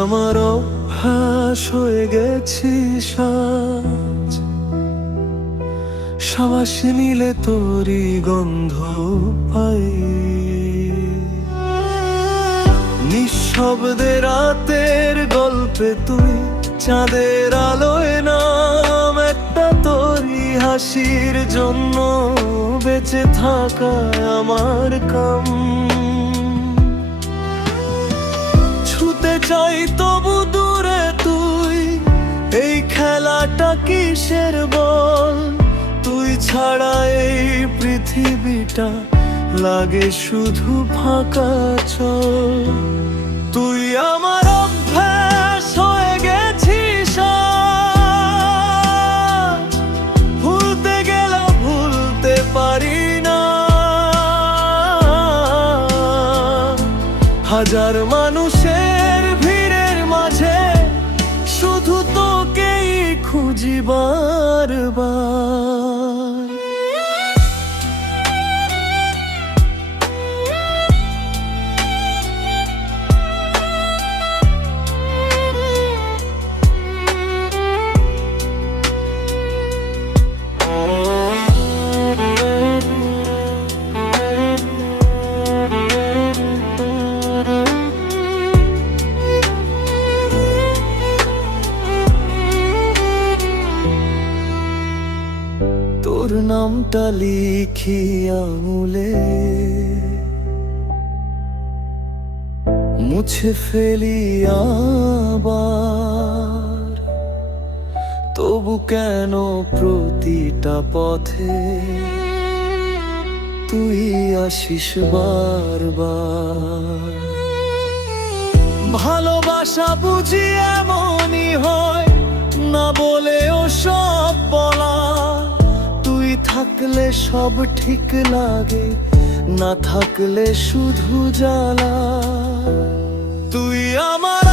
আমার অভ্যাস হয়ে গেছিস আজ, শ্বাস নিলে তোরই গন্ধ পাই। নিঃশব্দে রাতের গল্পে তুই চাঁদের আলোয় নাম, একটা তোরই হাসির জন্য বেঁচে থাকা আমার কাম। ছুতে চাই তবু দূরে তুই, এই খেলাটা কিসের বল? তুই ছাড়া এই পৃথিবীটা লাগে শুধু ফাঁকা চল। তুই আমার অভ্যাস হয়ে গেছিস আজ, ভুলতে গেলেও ভুলতে পারি না। হাজার মানুষের ভিড়ের মাঝে শুধু তোকেই খুঁজি বারবার। তোর নামটা লিখি আঙুলে, মুছে ফেলি আবার। তবু কেন প্রতিটা পথে তুই আসিস বারবার? ভালোবাসা বুঝি এমনই হয়, না বলেও সব বলা। তুই থাকলে সব ঠিক লাগে, না থাকলে শুধু জ্বালা। তুই আমার